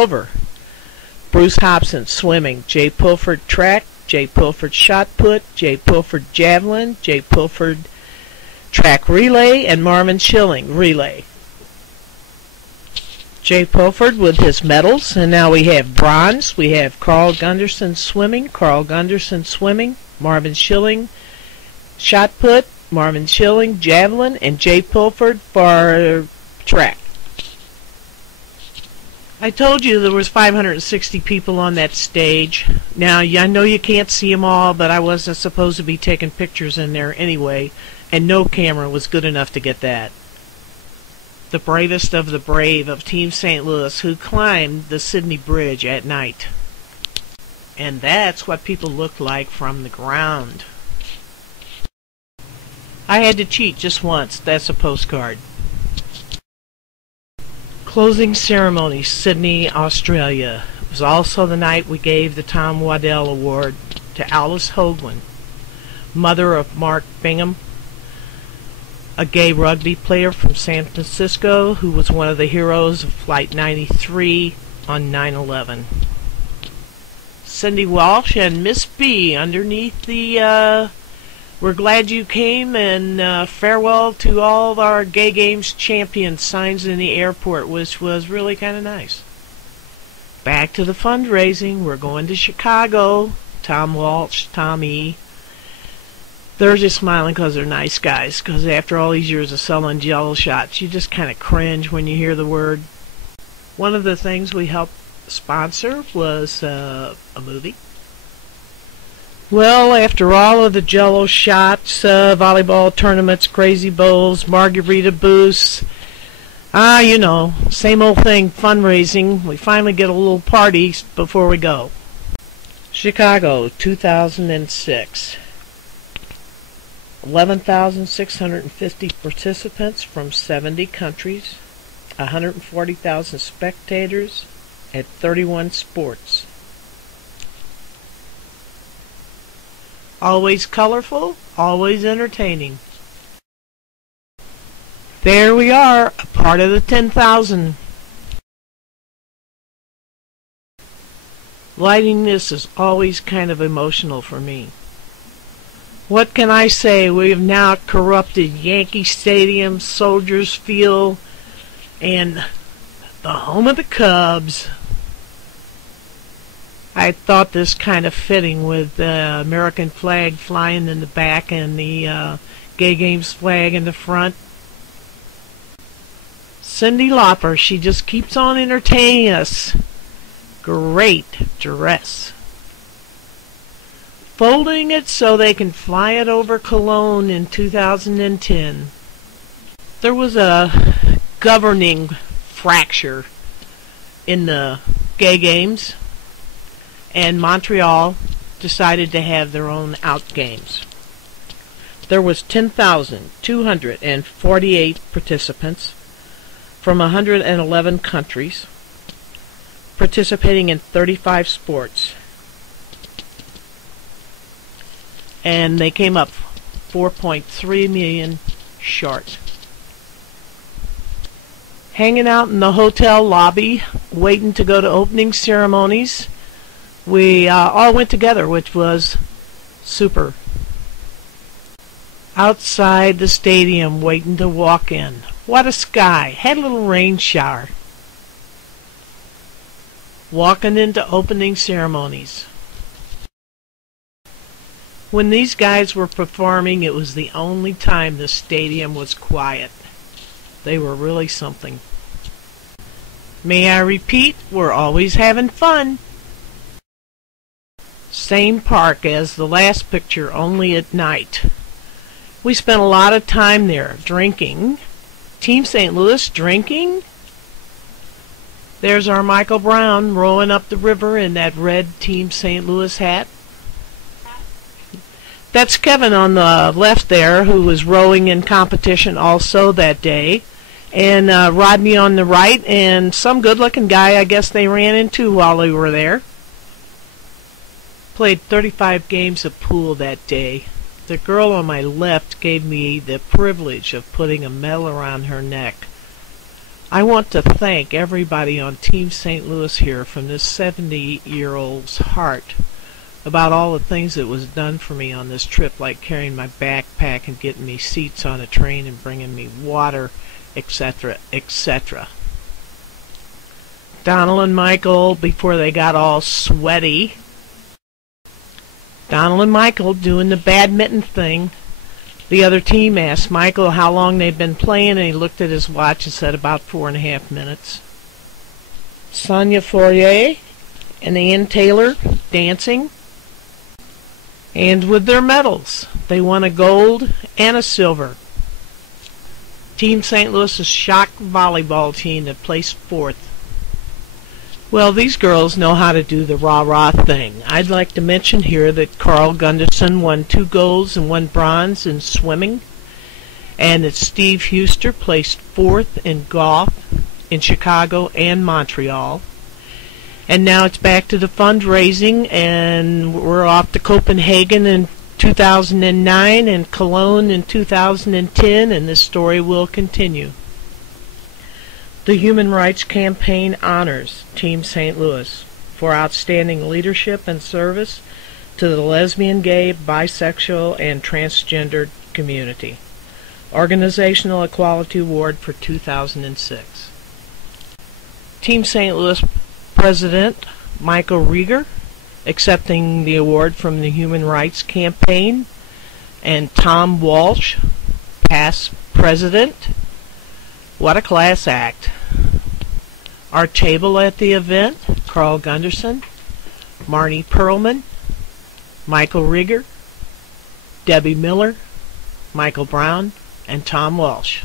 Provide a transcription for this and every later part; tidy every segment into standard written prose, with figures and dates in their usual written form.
Silver. Bruce Hobson, swimming. Jay Pulford, track. Jay Pulford, shot put. Jay Pulford, javelin. Jay Pulford, track relay. And Marvin Schilling, relay. Jay Pulford with his medals. And now we have bronze. We have Carl Gunderson, swimming. Carl Gunderson, swimming. Marvin Schilling, shot put. Marvin Schilling, javelin. And Jay Pulford for track. I told you there was 560 people on that stage. Now, I know you can't see them all, but I wasn't supposed to be taking pictures in there anyway, and no camera was good enough to get that. The bravest of the brave of Team St. Louis who climbed the Sydney Bridge at night. And that's what people looked like from the ground. I had to cheat just once. That's a postcard. Closing ceremony, Sydney, Australia. It was also the night we gave the Tom Waddell Award to Alice Hoagland, mother of Mark Bingham, a gay rugby player from San Francisco who was one of the heroes of Flight 93 on 9/11. Cindy Walsh and Miss B underneath the "We're glad you came" and farewell to all of our Gay Games champions signs in the airport, which was really kind of nice. Back to the fundraising. We're going to Chicago. Tom Walsh, Tom E. They're just smiling because they're nice guys, because after all these years of selling Jello shots, you just kind of cringe when you hear the word. One of the things we helped sponsor was a movie. Well, after all of the Jello shots, volleyball tournaments, crazy bowls, margarita booths, you know, same old thing, fundraising, we finally get a little party before we go. Chicago, 2006. 11,650 participants from 70 countries, 140,000 spectators at 31 sports. Always colorful, always entertaining. There we are, a part of the 10,000. Lighting this is always kind of emotional for me. What can I say? We have now corrupted Yankee Stadium, Soldiers Field, and the home of the Cubs. I thought this kind of fitting with the American flag flying in the back and the Gay Games flag in the front. Cyndi Lauper, she just keeps on entertaining us. Great dress. Folding it so they can fly it over Cologne in 2010. There was a governing fracture in the Gay Games, and Montreal decided to have their own out games. There was 10,248 participants from 111 countries, participating in 35 sports. And they came up 4.3 million short. Hanging out in the hotel lobby, waiting to go to opening ceremonies. We all went together, which was super. Outside the stadium, waiting to walk in. What a sky. Had a little rain shower. Walking into opening ceremonies. When these guys were performing, it was the only time the stadium was quiet. They were really something. May I repeat, we're always having fun. Same park as the last picture, only at night. We spent a lot of time there, drinking. Team St. Louis drinking? There's our Michael Brown rowing up the river in that red Team St. Louis hat. That's Kevin on the left there, who was rowing in competition also that day. And Rodney on the right, and some good-looking guy I guess they ran into while they were there. Played 35 games of pool that day. The girl on my left gave me the privilege of putting a medal around her neck. I want to thank everybody on Team St. Louis here from this 70-year-old's heart about all the things that was done for me on this trip, like carrying my backpack and getting me seats on a train and bringing me water, etc., etc. Donald and Michael, before they got all sweaty, Donald and Michael doing the badminton thing. The other team asked Michael how long they'd been playing, and he looked at his watch and said about 4.5 minutes. Sonia Fourier and Ann Taylor dancing. And with their medals, they won a gold and a silver. Team St. Louis's shock volleyball team that placed fourth. Well, these girls know how to do the rah-rah thing. I'd like to mention here that Carl Gunderson won 2 golds and 1 bronze in swimming, and that Steve Huster placed 4th in golf in Chicago and Montreal. And now it's back to the fundraising, and we're off to Copenhagen in 2009 and Cologne in 2010, and this story will continue. The Human Rights Campaign honors Team St. Louis for outstanding leadership and service to the lesbian, gay, bisexual, and transgender community. Organizational Equality Award for 2006. Team St. Louis President Michael Rieger accepting the award from the Human Rights Campaign, and Tom Walsh, past president. What a class act. Our table at the event: Carl Gunderson, Marnie Perlman, Michael Rieger, Debbie Miller, Michael Brown, and Tom Walsh.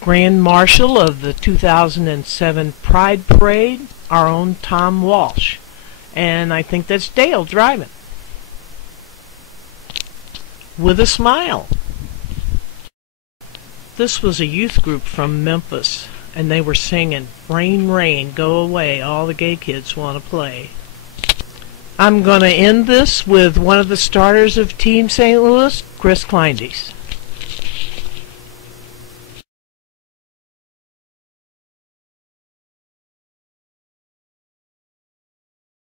Grand Marshal of the 2007 Pride Parade, our own Tom Walsh. And I think that's Dale driving. With a smile. This was a youth group from Memphis, and they were singing, "Rain, Rain, Go Away, All the Gay Kids Want to Play." I'm going to end this with one of the starters of Team St. Louis, Chris Kleindienst.